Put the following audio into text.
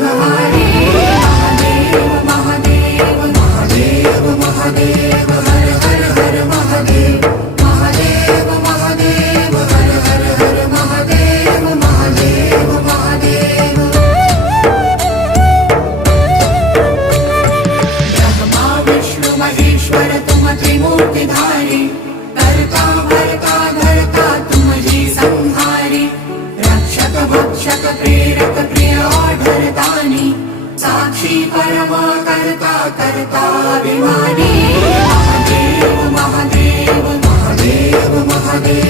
नागहारी महादेव महादेव महादेव महादेव हर हर हर महादेव महादेव महादेव हर हर हर महादेव महादेव महादेव ब्रह्मा विष्णु महेश्वर तुम त्रिमूर्तिधारी करता भरता धरता तुम जी संहारी रक्षक भक्षक प्रेरक प्रिय आढरतानी साक्षी परम करता करता अभिमानी महादेव महादेव महादेव महादेव